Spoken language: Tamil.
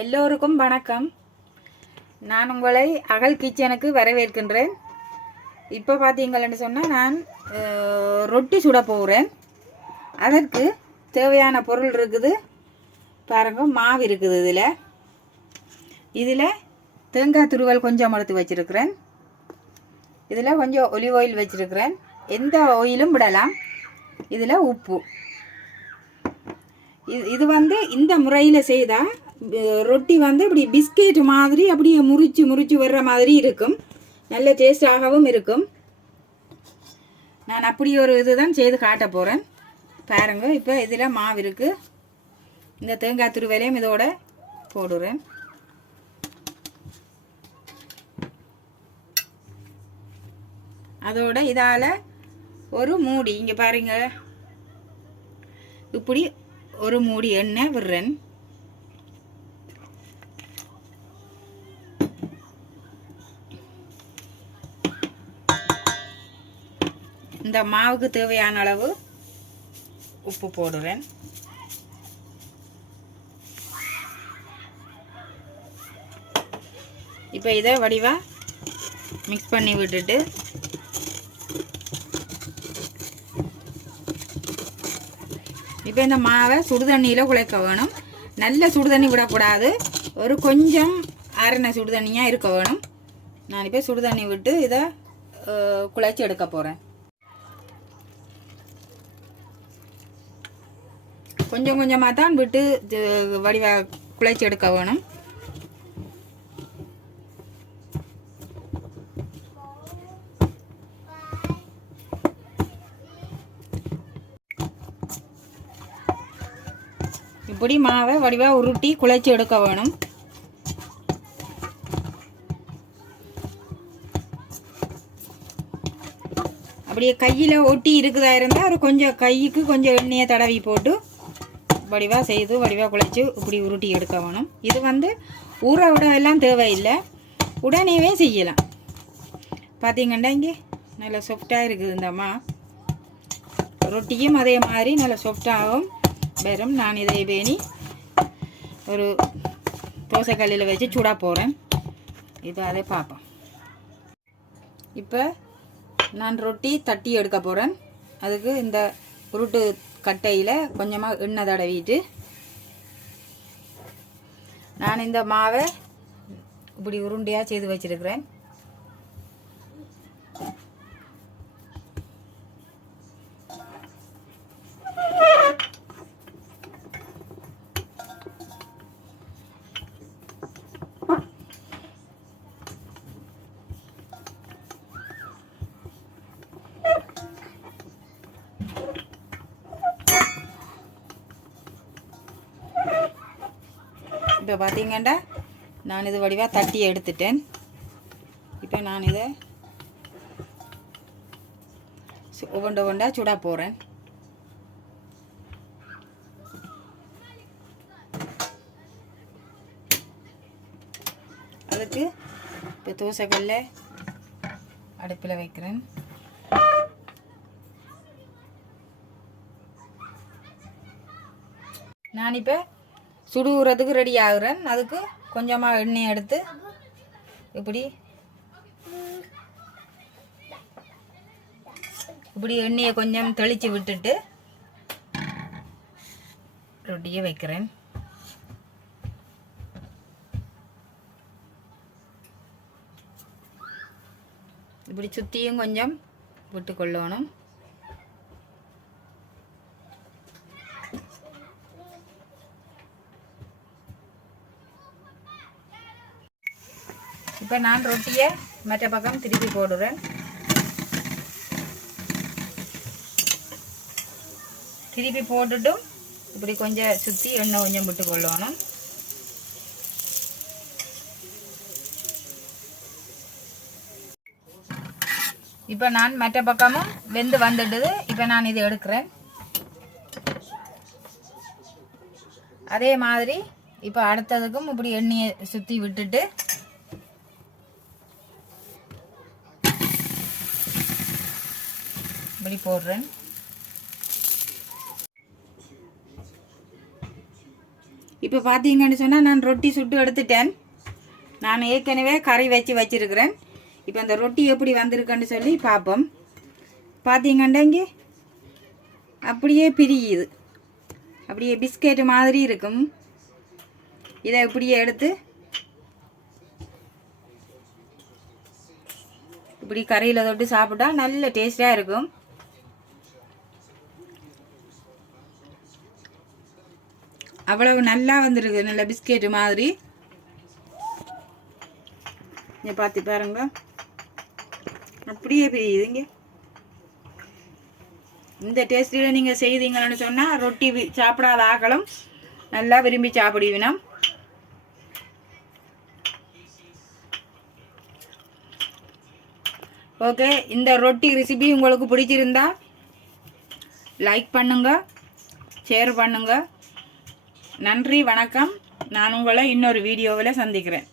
எல்லோருக்கும் வணக்கம். நான் உங்களை அகல் கிச்சனுக்கு வரவேற்கின்றேன். இப்போ பார்த்தீங்கன்னு சொன்னால் நான் ரொட்டி சுட போகிறேன். அதற்கு தேவையான பொருள் இருக்குது பாருங்க. மாவு இருக்குது. இதில் தேங்காய் துருவல் கொஞ்சம் எடுத்து வச்சுருக்கிறேன். இதில் கொஞ்சம் ஒலிவ் ஆயில் வச்சுருக்கிறேன். எந்த ஆயிலும் விடலாம். இதில் உப்பு. இது இந்த முறையில் செய்தால் ரொட்டி இப்படி பிஸ்கெட் மாதிரி அப்படியே முறிச்சு வர்ற மாதிரி இருக்கும். நல்ல டேஸ்டாகவும் இருக்கும். நான் அப்படி ஒரு இதுதான் செய்து காட்ட போகிறேன் பாருங்க. இப்போ இதில் மாவு இருக்குது. இந்த தேங்காய் துருவலையும் இதோட போடுறேன். அதோட இதால் ஒரு மூடி இங்கே பாருங்க, இப்படி ஒரு மூடி எண்ணெய் விடுறேன். இந்த மாவுக்கு தேவையான அளவு உப்பு போடுறேன். இப்போ இதை வடிவாக மிக்ஸ் பண்ணி விட்டுட்டு இப்போ இந்த மாவை சுடுதண்ணியில் குழைக்க வேணும். நல்ல சுடுதண்ணி விடக்கூடாது. ஒரு கொஞ்சம் ஆறின சுடுதண்ணியாக இருக்க வேணும். நான் இப்போ சுடுதண்ணி விட்டு இதை குழைச்சி எடுக்க போகிறேன். கொஞ்சம் கொஞ்சமாக தான் விட்டு வடிவாக குழைச்சி எடுக்க வேணும். இப்படி மாவை வடிவாக உருட்டி குழைச்சி எடுக்க வேணும். அப்படியே கையில் ஒட்டி இருக்குதா இருந்தால் ஒரு கொஞ்சம் கைக்கு கொஞ்சம் எண்ணெயை தடவி போட்டு வடிவாக செய்து வடிவாக குழைச்சி இப்படி உருட்டி எடுக்க வேணும். இது ஊற விட எல்லாம் தேவையில்லை, உடனேவே செய்யலாம். பார்த்தீங்கன்னா இங்கே நல்லா சாஃப்டாக இருக்குது. இந்த ரொட்டியும் அதே மாதிரி நல்லா சாஃப்டாகவும் வெறும். நான் இதை பேணி ஒரு தோசைக்கல்லில் வச்சு சுட போகிறேன். இப்போ அதை பார்ப்போம். இப்போ நான் ரொட்டி தட்டி எடுக்க போகிறேன். அதுக்கு இந்த உருட்டு கட்டையில் கொஞ்சமாக எண்ணெய் தடவிட்டு நான் இந்த மாவை இப்படி உருண்டையாக செய்து வச்சிருக்கிறேன். இப்போ பார்த்தீங்கன்னா நான் இது வடிவாக தட்டி எடுத்துட்டேன். இப்போ நான் இதை ஒவ்வொண்டா சுட போகிறேன். அதுக்கு இப்போ தோசைக்கல்ல அடுப்பில் வைக்கிறேன். நான் இப்போ சுடுறதுக்கு ரெடி ஆகுறேன். அதுக்கு கொஞ்சமாக எண்ணெய் எடுத்து இப்படி எண்ணெயை கொஞ்சம் தெளித்து விட்டுட்டு ரொட்டியை வைக்கிறேன். இப்படி சுற்றியும் கொஞ்சம் விட்டு கொள்ளணும். இப்போ நான் ரொட்டியை மற்ற பக்கம் திருப்பி போடுறேன். திருப்பி போட்டுட்டும் இப்படி கொஞ்சம் சுற்றி எண்ணெய் கொஞ்சம் விட்டு கொள்ளணும். இப்போ நான் மற்ற பக்கமும் வெந்து வந்துடுது. இப்போ நான் இதை எடுக்கிறேன். அதே மாதிரி இப்போ அடுத்ததுக்கும் இப்படி எண்ணெயை சுற்றி விட்டுட்டு இப்படி போடுறேன். இப்போ பார்த்தீங்கன்னு சொன்னால் நான் ரொட்டி சுட்டு எடுத்துட்டேன். நான் ஏற்கனவே கறி வச்சிருக்கிறேன். இப்போ அந்த ரொட்டி எப்படி வந்திருக்குன்னு சொல்லி பார்ப்போம். பார்த்தீங்கன்னா இங்கே அப்படியே பிரியுது, அப்படியே பிஸ்கெட் மாதிரி இருக்கும். இதை இப்படியே எடுத்து இப்படி கறியில் தொட்டு சாப்பிட்டா நல்ல டேஸ்டாக இருக்கும். அவ்வளவு நல்லா வந்திருக்கு, நல்ல பிஸ்கெட்டு மாதிரி. பார்த்து பாருங்க, அப்படியே பிரியுதுங்க. இந்த டேஸ்ட்டில் நீங்கள் செய்தீங்கன்னு சொன்னால் ரொட்டி சாப்பிடாத ஆக்களும் நல்லா விரும்பி சாப்பிடுவீனா. ஓகே, இந்த ரொட்டி ரெசிபி உங்களுக்கு பிடிச்சிருந்தா லைக் பண்ணுங்க, ஷேர் பண்ணுங்க. நன்றி, வணக்கம். நான் உங்களை இன்னொரு வீடியோவில் சந்திக்கிறேன்.